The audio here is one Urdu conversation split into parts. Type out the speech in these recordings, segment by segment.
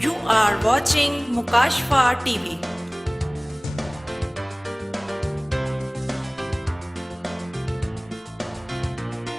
You are watching Mukashfa TV.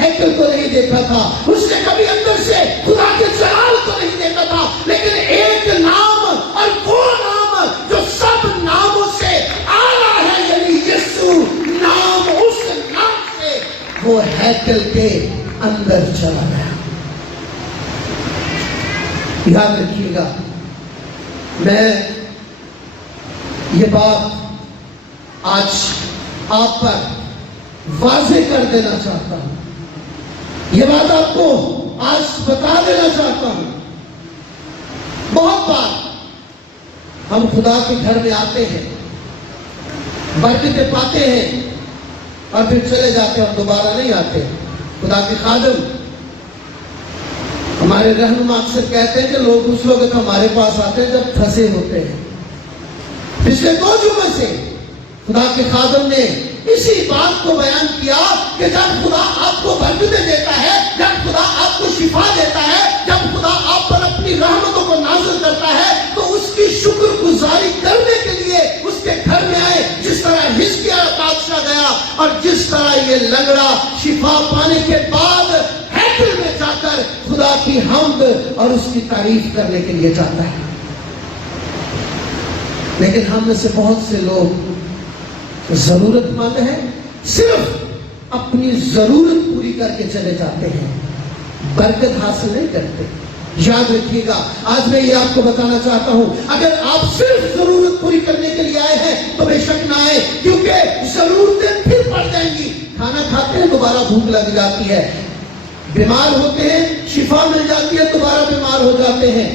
ہیکل کو نہیں دیکھا تھا, اس نے کبھی اندر سے خدا کے جلال کو نہیں دیکھا تھا, لیکن ایک نام, اور وہ نام جو سب ناموں سے اعلیٰ ہے, یعنی یسوع نام, اس نام سے وہ ہیکل کے اندر چلا گیا. یاد رکھیے گا, میں یہ بات آج آپ پر واضح کر دینا چاہتا ہوں, یہ بات آپ کو آج بتا دینا چاہتا ہوں. بہت بار ہم خدا کے گھر میں آتے ہیں, برکتیں پاتے ہیں, اور پھر چلے جاتے ہیں اور دوبارہ نہیں آتے. خدا کے خادم, ہمارے رہنما اکثر کہتے ہیں کہ لوگ اس وقت ہمارے پاس آتے ہیں جب پھنسے ہوتے ہیں. پچھلے 2 جمعے سے خدا کے خادم نے اسی بات کو بیان کیا کہ جب خدا آپ کو برکتیں دیتا ہے, جب خدا آپ کو شفا دیتا ہے, جب خدا آپ پر اپنی رحمتوں کو نازل کرتا ہے, تو اس کی شکر گزاری کرنے کے لیے اس کے گھر میں آئے. جس طرح حزقیاہ بادشاہ گیا, اور جس طرح یہ لنگڑا شفا پانے کے بعد ہیکل میں جا کر خدا کی حمد اور اس کی تعریف کرنے کے لیے جاتا ہے. لیکن ہم میں سے بہت سے لوگ ضرورت مند ہیں, صرف اپنی ضرورت پوری کر کے چلے جاتے ہیں, برکت حاصل نہیں کرتے. یاد رکھیے گا, آج میں یہ آپ کو بتانا چاہتا ہوں, اگر آپ صرف ضرورت پوری کرنے کے لیے آئے ہیں تو بے شک نہ آئے, کیونکہ ضرورتیں پھر پڑ جائیں گی. کھانا کھاتے ہیں دوبارہ بھوک لگ جاتی ہے, بیمار ہوتے ہیں شفا مل جاتی ہے, دوبارہ بیمار ہو جاتے ہیں.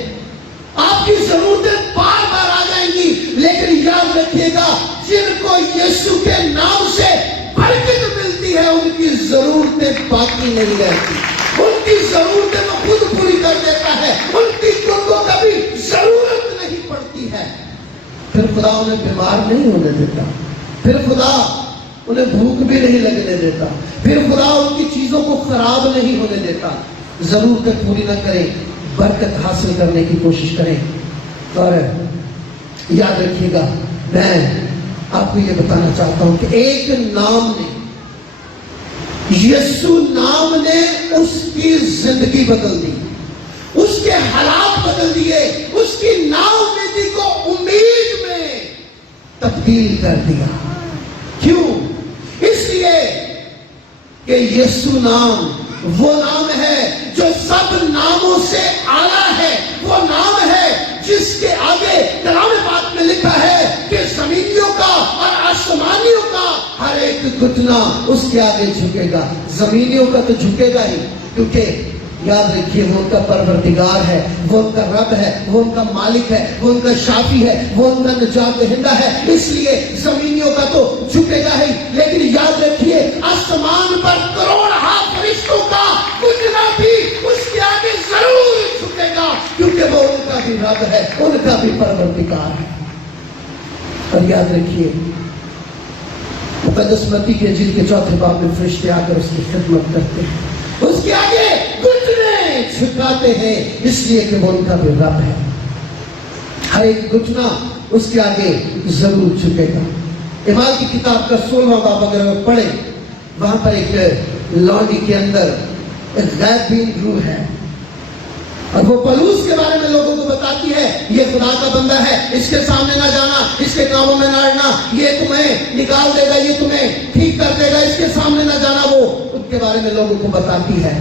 آپ کی ضرورتیں بار بار آ جائیں گی, لیکن یاد رکھیے گا, جن کو یسوع کے نام سے برکت ملتی ہے ان کی ضرورتیں باقی نہیں رہتی. ان کی ضرورتیں وہ خود پوری کر دیتا ہے, ان کی کو کبھی ضرورت نہیں پڑتی ہے. پھر خدا انہیں بیمار نہیں ہونے دیتا, پھر خدا انہیں بھوک بھی نہیں لگنے دیتا, پھر خدا ان کی چیزوں کو خراب نہیں ہونے دیتا. ضرورتیں پوری نہ کریں, برکت حاصل کرنے کی کوشش کریں. اور یاد رکھیے گا, میں آپ کو یہ بتانا چاہتا ہوں کہ ایک نام نے, یسوع نام نے اس کی زندگی بدل دی, اس کے حالات بدل دیے, اس کی نا امیدی کو امید میں تبدیل کر دیا. کیوں؟ اس لیے کہ یسوع نام وہ نام ہے جو سب ناموں سے اعلیٰ ہے. وہ نام ہے جس کے آگے کلام پاک میں لکھا ہے کہ زمینیوں کا اور آسمانیوں کا ہر ایک گھٹنا اس کے آگے جھکے گا. زمینیوں کا تو جھکے گا ہی, کیونکہ یاد رکھیے وہ ان کا پروردگار ہے, وہ ان کا رب ہے, وہ ان کا مالک ہے, وہ ان کا شافی ہے, وہ ان کا نجات دہندہ ہے. اس لیے زمینیوں کا تو جھکے گا ہی, لیکن یاد رکھیے آسمان پر کروڑہا فرشتوں کا گھٹنا بھی اس کے آگے ضرور جھکے گا, کیونکہ وہ ان کا بھی رب ہے, ان کا بھی پروردگار ہے. اور یاد رکھیے مقدس متی کے انجیل کے 4 باب میں فرشتے آ کر اس کی خدمت کرتے ہیں, اس کے آگے گھٹنے جھکاتے ہیں, اس لیے کہ وہ ان کا بھی رب ہے. ہر ایک گھٹنا اس کے آگے ضرور جھکے گا. اعمال کی کتاب کا 16واں باب اگر آپ پڑھیں, وہاں پر ایک لونڈی کے اندر ایک غیب بین روح ہے, اور وہ پولس کے بارے میں لوگوں کو بتاتی ہے, یہ خدا کا بندہ ہے, اس کے سامنے نہ جانا, اس کے کاموں میں نہ اڑنا, یہ تمہیں نکال دے گا, یہ تمہیں ٹھیک کر دے گا, اس کے سامنے نہ جانا. وہ ان کے بارے میں لوگوں کو بتاتی ہے.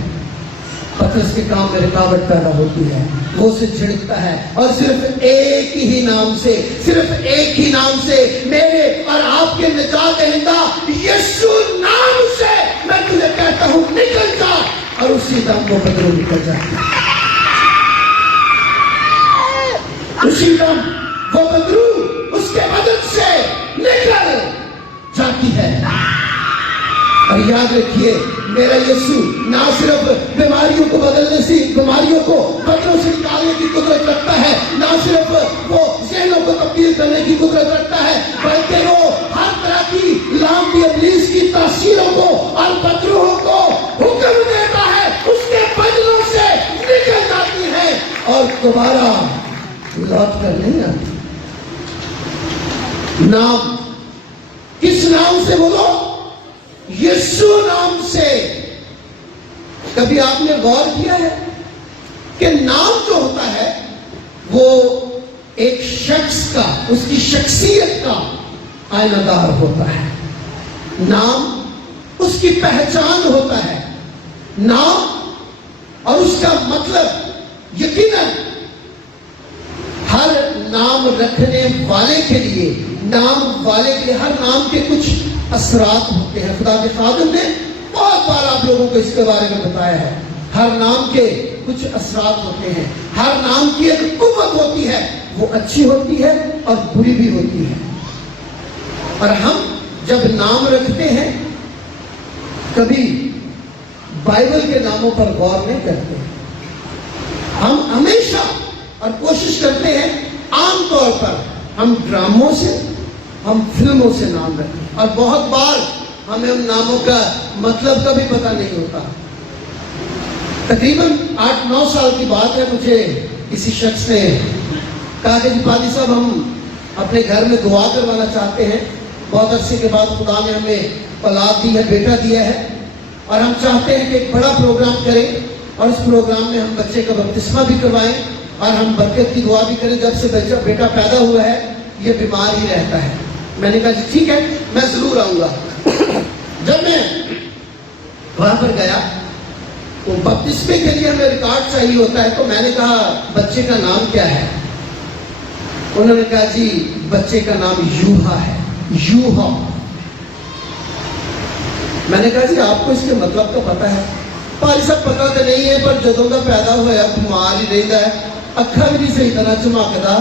پترس کے کام میں رکاوٹ پیدا ہوتی ہے, وہ اسے جھڑکتا ہے, اور صرف ایک ہی نام سے, صرف ایک ہی نام سے, میرے اور آپ کے نجات دہندہ یسوع نام سے میں تجھے کہتا ہوں نکل جا, اور اسی دم وہ بدرو نکل جاتا ہے. اسی دم وہ بدرو اس کے بدن سے نکل جاتی ہے. اور یاد رکھیے میرا یسوع نہ صرف بیماریوں کو بدلنے سے, بیماریوں کو بدلوں سے نکالنے کی قدرت رکھتا ہے, نہ صرف وہ ذہنوں کو تبدیل کرنے کی قدرت رکھتا ہے, بلکہ وہ ہر طرح کی لعنتی ابلیس کی تاثیروں کو اور بدروحوں کو حکم دیتا ہے, اس کے بدلوں سے نکل جاتی ہے اور دوبارہ لوٹ کر نہیں آتی. نام, کس نام سے بولو؟ یسوع نام سے کبھی آپ نے غور کیا ہے کہ نام جو ہوتا ہے وہ ایک شخص کا، اس کی شخصیت کا آئینہ دار ہوتا ہے. نام اس کی پہچان ہوتا ہے. نام اور اس کا مطلب یقیناً ہر نام رکھنے والے کے لیے، نام والے کے لیے ہر نام کے کچھ اثرات ہوتے ہیں. خدا کے خادم نے بہت بار آپ لوگوں کو اس کے بارے میں بتایا ہے. ہر نام کے کچھ اثرات ہوتے ہیں. ہر نام کی ایک قوت ہوتی ہے، وہ اچھی ہوتی ہے اور بری بھی ہوتی ہے. اور ہم جب نام رکھتے ہیں کبھی بائبل کے ناموں پر غور نہیں کرتے. ہم ہمیشہ اور کوشش کرتے ہیں عام طور پر ہم ڈراموں سے، ہم فلموں سے نام رکھیں، اور بہت بار ہمیں ان ناموں کا مطلب کا بھی پتہ نہیں ہوتا. تقریباً 8-9 سال کی بات ہے، مجھے کسی شخص نے کہا کہ جی پادری صاحب ہم اپنے گھر میں دعا کروانا چاہتے ہیں. بہت عرصے کے بعد خدا نے ہمیں اولاد دی ہے، بیٹا دیا ہے، اور ہم چاہتے ہیں کہ ایک بڑا پروگرام کریں اور اس پروگرام میں ہم بچے کا بپتسمہ بھی کروائیں اور ہم برکت کی دعا بھی کریں. جب سے بیٹا پیدا ہوا ہے یہ بیمار ہی رہتا ہے. میں نے کہا جی ٹھیک ہے، میں ضرور آؤں گا. جب میں وہاں پر گیا تو بپتسمے کے لیے ہمیں ریکارڈ چاہیے ہوتا ہے، تو میں نے کہا بچے کا نام کیا ہے؟ انہوں نے کہا جی بچے کا نام یوحا ہے. یوحا. میں نے کہا جی آپ کو اس کے مطلب کا پتہ ہے؟ پاری صاحب پتہ تو نہیں ہے، پر جدوں کا پیدا ہوا ہے بیمار ہی رہتا ہے، اکھا بھی نہیں صحیح طرح چمکدا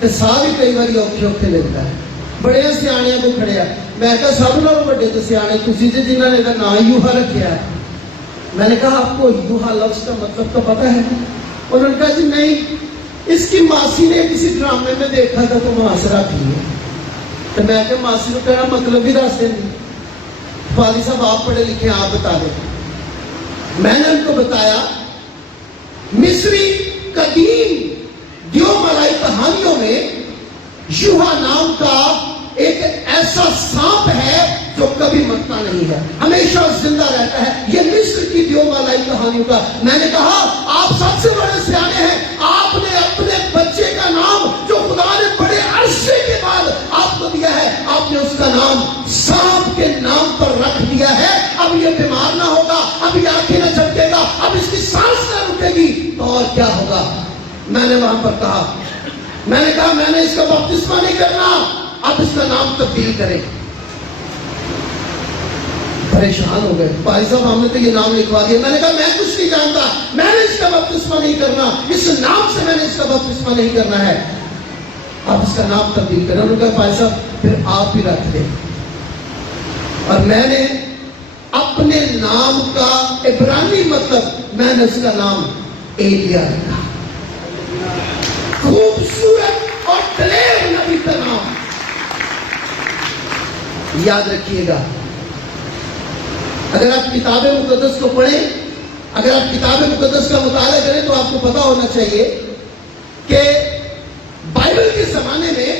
تے ساہ بھی کئی بار اوکھے اوکھے لیتا ہے. بڑے سیاਣیاں کو کھڑیا. میں کہا سب نالوں بڑے تو سیانے تسی جی جنہوں نے نام یوحا رکھیا ہے. میں نے کہا آپ کو یوحا لفظ کا مطلب کا پتہ ہے؟ انہوں نے کہا جی نہیں، اس کی ماسی نے کسی ڈرامے میں دیکھا تھا تو محاصرہ کیا. تو میں کہا ماسی کو کہنا مطلب بھی دس دیں. پادری صاحب آپ پڑھے لکھے آپ بتا دیں. میں نے ان کو بتایا مصری قدیم دیو ملائی کہانیوں میں یوحا نام کا ایک ایسا سانپ ہے جو کبھی مرتا نہیں ہے، ہمیشہ زندہ رہتا ہے. یہ مصر کی دیو ملائی کہانیوں کا. میں نے کہا آپ سب سے بڑے سیانے ہیں، آپ نے اپنے بچے کا نام جو خدا نے بڑے عرصے کے بعد آپ کو دیا ہے، آپ نے اس کا نام سانپ کے نام پر رکھ دیا ہے. اب یہ بیمار نہ ہوگا، اب یہ آنکھیں نہ جھپکے گا، اب اس کی سانس نہ رکے گی تو اور کیا ہوگا. میں نے وہاں پر کہا، میں نے کہا میں نے اس کا بپتسمہ نہیں کرنا، اب اس کا نام تبدیل کریں. پریشان ہو گئے. بھائی صاحب ہم نے تو یہ نام لکھوا دیا. میں نے کہا میں کچھ نہیں جانتا، میں نے اس کا بپتسمہ نہیں کرنا، اس نام سے میں نے اس کا بپتسمہ نہیں کرنا ہے، آپ اس کا نام تبدیل کریں. انہوں نے کہا بھائی صاحب پھر آپ ہی رکھ دیں. اور میں نے اپنے نام کا عبرانی مطلب میں نے اس کا نام ایلیا رکھا. خوبصورت اور دلیر نبی کا نام. یاد رکھیے گا، اگر آپ کتاب مقدس کو پڑھیں، اگر آپ کتاب مقدس کا مطالعہ کریں تو آپ کو پتا ہونا چاہیے کہ بائبل کے زمانے میں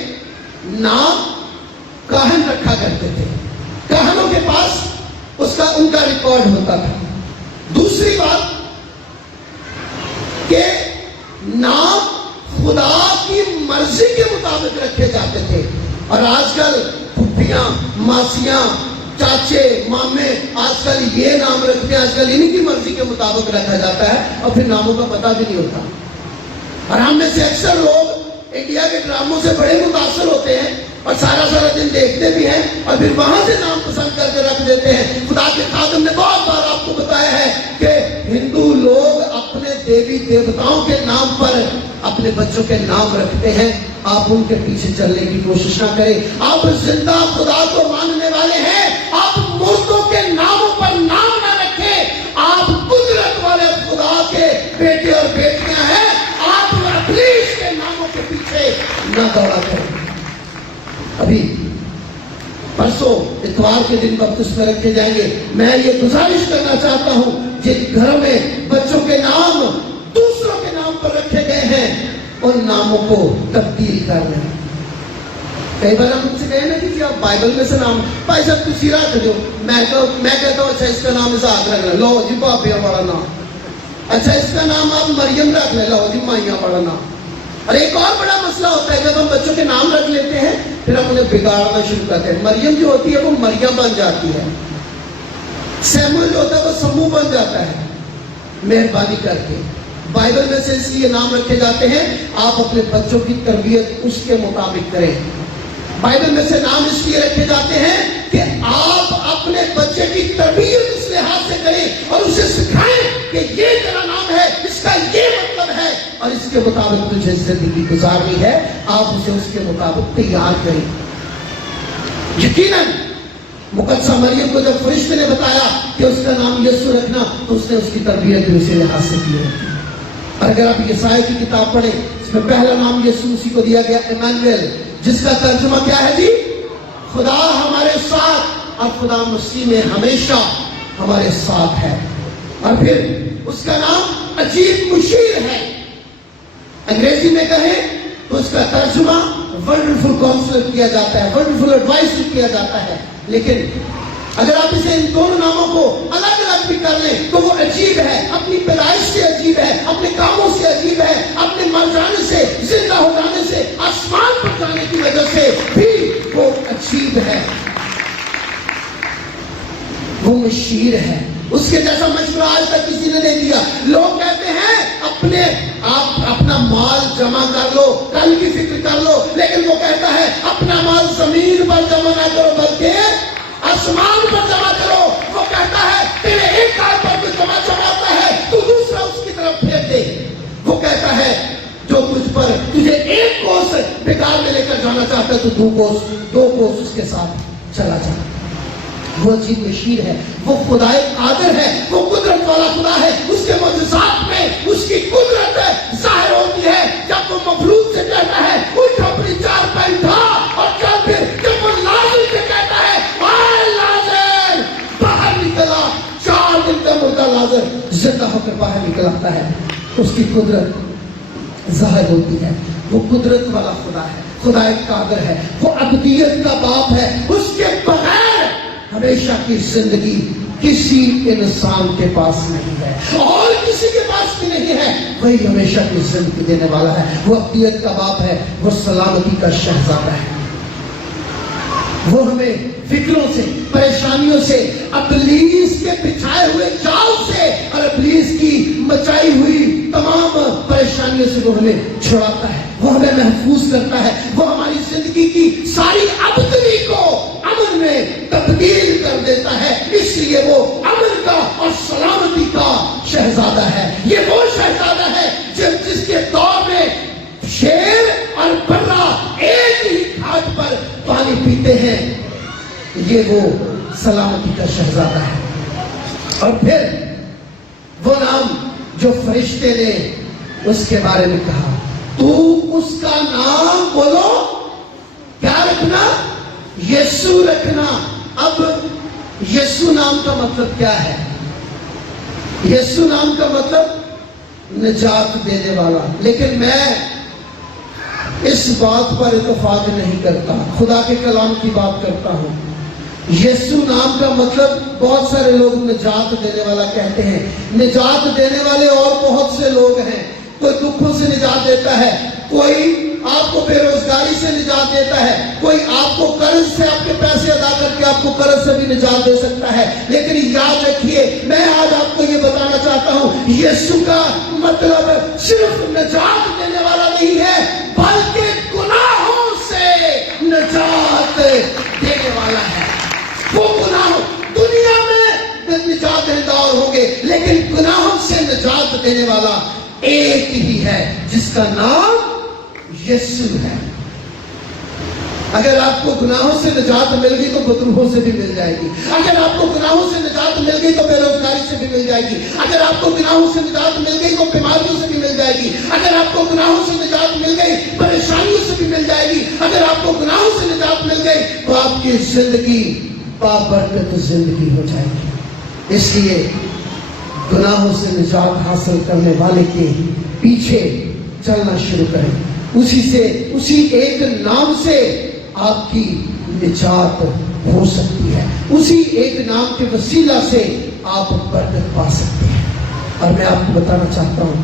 نام کاہن رکھا کرتے تھے. کاہنوں کے پاس ان کا ریکارڈ ہوتا تھا. دوسری بات کہ نام خدا کی مرضی کے مطابق رکھے جاتے تھے. اور آج کل پھپھیاں، ماسیاں، چاچے، مامے آج کل یہ نام رکھتے ہیں، آج کل انہی کی مرضی کے مطابق رکھا جاتا ہے اور پھر ناموں کا پتہ بھی نہیں ہوتا. اور ہم میں سے اکثر لوگ انڈیا کے ڈراموں سے بڑے متاثر ہوتے ہیں اور سارا دن دیکھتے بھی ہیں اور پھر وہاں سے نام پسند کر کے رکھ دیتے ہیں. خدا کے خادم نے بہت بار آپ کو بتایا ہے کہ ہندو لوگ اپنے دیوی دیوتاؤں کے نام پر اپنے بچوں کے نام رکھتے ہیں. آپ ان کے پیچھے چلنے کی کوشش نہ کریں. آپ زندہ خدا کو ماننے والے ہیں، آپ مردوں کے ناموں پر نام نہ رکھیں. آپ قدرت والے خدا کے بیٹے اور بیٹیاں ہیں، آپ ابلیس کے ناموں کے پیچھے نہ دوڑا کریں. ابھی پرسوں اتوار کے دن بپتسمہ رکھے جائیں گے. میں یہ گزارش کرنا چاہتا ہوں جن گھروں میں بچوں کے نام دوسروں کے نام پر رکھے گئے ہیں ان ناموں کو تبدیل کر لیں. کئی بار ہم سے کہیں نا کہ آپ بائبل میں سے نام بھائی صاحب تسی رکھ دو. میں کہتا ہوں اچھا اس کا نام اسحاق رکھنا، لو جی بابیا والا نام. اچھا اس کا نام آپ مریم رکھ لے لو جی، مائیاں بڑا نام. اور ایک اور بڑا مسئلہ ہوتا ہے جب ہم بچوں کے نام رکھ لیتے ہیں پھر ہم انہیں بگاڑنا شروع کرتے ہیں. مریم جو ہوتی ہے وہ مریم بن جاتی ہے. سیموئل جو ہوتا ہے وہ سمو بن جاتا ہے. مہربانی کر کے بائبل میں سے اس لیے نام رکھے جاتے ہیں آپ اپنے بچوں کی تربیت اس کے مطابق کریں. بائبل میں سے نام اس لیے رکھے جاتے ہیں کہ آپ اپنے بچے کی تربیت اس لحاظ سے کریں اور اسے سکھائیں کہ یہ تیرا نام ہے، اس کا یہ مطلب ہے اور اس کے مطابق تجھے زندگی گزارنی ہے. آپ اسے اس کے مطابق تیار کریں. یقیناً مقدسہ مریم کو جب فرشتے نے بتایا کہ اس کا نام یسوع رکھنا تو اس نے اس کی تربیت بھی اسی لحاظ سے کی ہوتی. اور اگر آپ یسائی کی کتاب پڑھیں اس میں پہلا نام یسوع مسیح کو دیا گیا ایمانویل، جس کا ترجمہ کیا ہے جی؟ خدا ہمارے ساتھ. اور خدا مسیح میں ہمیشہ ہمارے ساتھ ہے. اور پھر اس کا نام عجیب مشیر ہے. انگریزی میں کہیں تو اس کا ترجمہ ونڈرفل کاؤنسلر کیا جاتا ہے، ونڈرفل ایڈوائز کیا جاتا ہے. لیکن اگر آپ اسے ان دونوں ناموں کو الگ الگ بھی کر لیں تو وہ عجیب ہے. اپنی پیدائش سے عجیب ہے، اپنے کاموں سے عجیب ہے، اپنے مر جانے سے، زندہ ہو جانے سے، آسمان پر جانے کی وجہ سے بھی وہ عجیب ہے. وہ مشیر ہے. اس کے جیسا مشورہ آج تک کسی نے نہیں دیا. لوگ کہتے ہیں آپ اپنا مال جمع کر لو، کل کی فکر کر لو، لیکن وہ کہتا ہے اپنا مال زمین پر جمع نہ کرو بلکہ آسمان پر جمع کرو. وہ کہتا ہے تیرے ایک کار پر جو جمع جماتا ہے تو دوسرا اس کی طرف پھینک دے. وہ کہتا ہے جو تجھے ایک کوس بیکار میں لے کر جانا چاہتا ہے تو دو کوس اس کے ساتھ چلا جا. وہ عجیب مشیر ہے. وہ خدا قادر ہے، وہ قدرت والا خدا ہے. اس کے معجزات میں اس کی قدرت ظاہر ہوتی ہے. جب وہ مفلوج سے کہتا ہے اٹھ اپنی چارپائی اٹھا، اور پھر جب وہ لازر سے کہتا ہے اے لازر باہر نکلا، 4 دن کا مردہ لازر زندہ ہو کر باہر نکل آتا ہے. اس کی قدرت ظاہر ہوتی ہے. وہ قدرت والا خدا ہے، خدا قادر ہے. وہ ابدیت کا باپ ہے. اس کے بغیر ہمیشہ کی زندگی کسی انسان کے پاس نہیں ہے اور کسی کے پاس بھی نہیں ہے. وہی ہمیشہ کی زندگی دینے والا ہے. وہ ابدیت کا باپ ہے. وہ سلامتی کا شہزادہ ہے. وہ ہمیں فکروں سے، پریشانیوں سے، ابلیس کے بچھائے ہوئے جال سے اور ابلیس کی مچائی ہوئی تمام پریشانیوں سے وہ ہمیں چھڑاتا ہے. وہ ہمیں محفوظ کرتا ہے. وہ ہماری زندگی کی ساری ابتری کو امن میں تبدیل کر دیتا ہے. اس لیے وہ امن کا اور سلامتی کا شہزادہ ہے. یہ وہ شہزادہ ہے جس کے دور میں شیر اور برا ایک ہی گھاٹ پر پانی پیتے ہیں. یہ وہ سلامتی کا شہزادہ ہے. اور پھر وہ نام جو فرشتے نے اس کے بارے میں کہا، تو اس کا نام بولو کیا رکھنا؟ یسوع رکھنا. اب یسوع نام کا مطلب کیا ہے؟ یسوع نام کا مطلب نجات دینے والا. لیکن میں اس بات پر اتفاق نہیں کرتا، خدا کے کلام کی بات کرتا ہوں. یسوع نام کا مطلب بہت سارے لوگ نجات دینے والا کہتے ہیں. نجات دینے والے اور بہت سے لوگ ہیں. کوئی دکھوں سے نجات دیتا ہے، کوئی آپ کو بے روزگاری سے نجات دیتا ہے، کوئی آپ کو قرض سے آپ کے پیسے ادا کر کے آپ کو قرض سے بھی نجات دے سکتا ہے. لیکن یاد رکھیے، میں آج آپ کو یہ بتانا چاہتا ہوں، یسوع کا مطلب صرف نجات دینے والا نہیں ہے بلکہ گناہوں سے نجات دینے والا ہے. وہ گناہ دنیا میں نجات دہندہ اور ہوں گے، لیکن گناہوں سے نجات دینے والا ایک ہی ہے جس کا نام یسوع ہے. اگر آپ کو گناہوں سے نجات مل گئی تو بدروہوں سے بھی مل جائے گی. اگر آپ کو گناہوں سے نجات مل گئی تو بے روزگاری سے بھی مل جائے گی. اگر آپ کو گناہوں سے نجات مل گئی تو بیماریوں سے بھی مل جائے گی. اگر آپ کو گناہوں سے نجات مل گئی پریشانیوں سے بھی مل جائے گی. اگر آپ کو گناہوں سے نجات مل گئی تو آپ کی زندگی بابرکت زندگی ہو جائے گی. اس لیے گناہوں سے نجات حاصل کرنے والے کے پیچھے چلنا شروع کریں. اسی ایک نام سے آپ کی نجات ہو سکتی ہے. اسی ایک نام کے وسیلہ سے آپ برکت پا سکتے ہیں. اور میں آپ کو بتانا چاہتا ہوں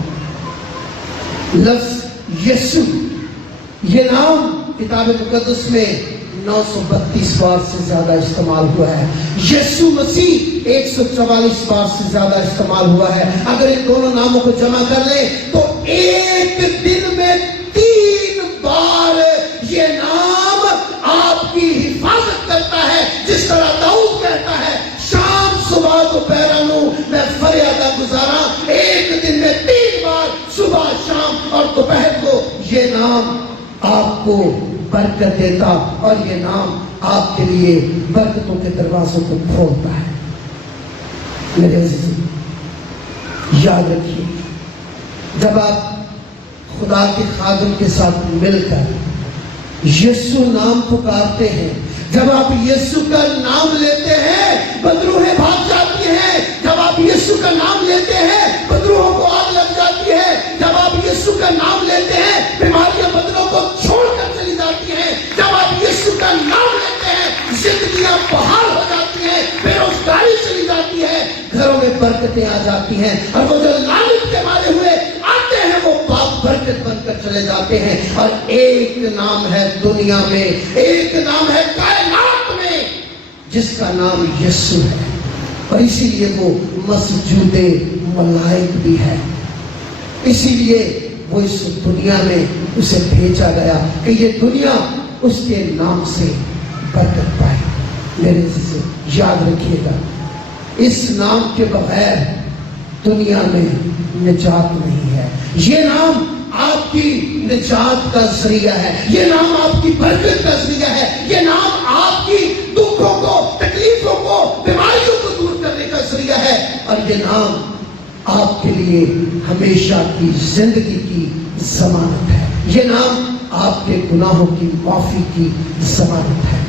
لفظ یسوع یہ نام کتاب مقدس میں 932 بار سے زیادہ استعمال ہوا ہے. یسوع مسیح 144 بار سے زیادہ استعمال ہوا ہے. اگر ان دونوں ناموں کو جمع کر لیں تو ایک دن میں 3 بار یہ نام آپ کی حفاظت کرتا ہے. جس طرح داؤد کہتا ہے شام صبح دوپہر میں فریادہ گزارا. ایک دن میں 3 بار صبح شام اور دوپہر کو یہ نام آپ کو برکت دیتا اور یہ نام آپ کے لیے برکتوں کے دروازوں کو کھولتا ہے. میرے عزیز یاد رکھیے جب آپ خدا کے خادم کے ساتھ مل کر یسوع نام پکارتے ہیں, جب آپ یسوع کا نام لیتے ہیں بدروہیں بھاگ جاتی ہیں. جب آپ یسوع کا نام لیتے ہیں بدروہوں کو آگ لگ جاتی ہے. جب آپ یسوع کا نام لیتے ہیں بیماریاں بدنوں کو چھوڑ کر چلی جاتی ہیں. جب آپ یسوع کا نام لیتے ہیں زندگیاں بحال ہو جاتی ہیں, بے روزگاری چلی جاتی ہے, گھروں میں برکتیں آ جاتی ہیں, اور وہ جو لعنت کے مارے ہوئے آتے ہیں وہ باپ برکت بن کر چلے جاتے ہیں. اور ایک نام ہے دنیا میں, ایک نام ہے کائنات میں جس کا نام یسوع ہے, اور اسی لیے وہ مسجود ملائک بھی ہے. اسی لیے وہ اس دنیا میں اسے بھیجا گیا کہ یہ دنیا اس کے نام سے برکت پائے. میرے سے یاد رکھیے گا اس نام کے بغیر دنیا میں نجات نہیں ہے. یہ نام آپ کی نجات کا ذریعہ ہے, یہ نام آپ کی برکت کا ذریعہ ہے, یہ نام آپ کی دکھوں کو تکلیفوں کو بیماریوں کو دور کرنے کا ذریعہ ہے, اور یہ نام آپ کے لیے ہمیشہ کی زندگی کی ضمانت ہے. یہ نام آپ کے گناہوں کی معافی کی ضمانت ہے.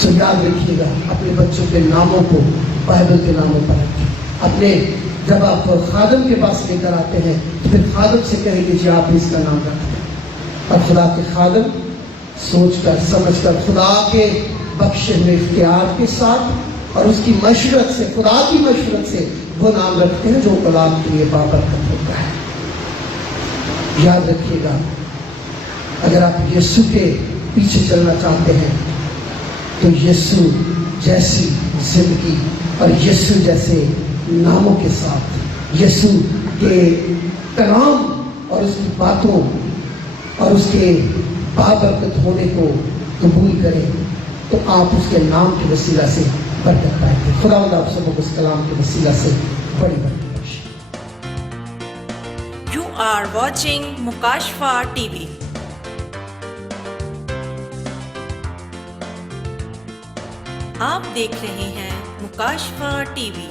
سو یاد رکھیے گا اپنے بچوں کے ناموں کو بائبل کے ناموں پر رکھیں. اپنے جب آپ خادم کے پاس لے کر آتے ہیں تو پھر خادم سے کہیں کہ جی آپ اس کا نام رکھتے ہیں, اور خدا کے خادم سوچ کر سمجھ کر خدا کے بخشے ہوئے اختیار کے ساتھ اور اس کی مشورت سے, خدا کی مشورت سے وہ نام رکھتے ہیں جو اولاد کے لیے بابرکت ہوتا ہے. یاد رکھیے گا اگر آپ یسوع کے پیچھے چلنا چاہتے ہیں تو یسوع جیسی زندگی اور یسوع جیسے ناموں کے ساتھ یسوع کے کلام اور اس کی باتوں اور اس کے بابرکت ہونے کو قبول کریں تو آپ اس کے نام کے وسیلہ سے برکت پائیں گے. خدا آپ سب کو اس کلام کے وسیلہ سے بڑی برکت بخشے. You are watching Mukashfa TV. آپ دیکھ رہے ہیں مکاشفہ ٹی وی.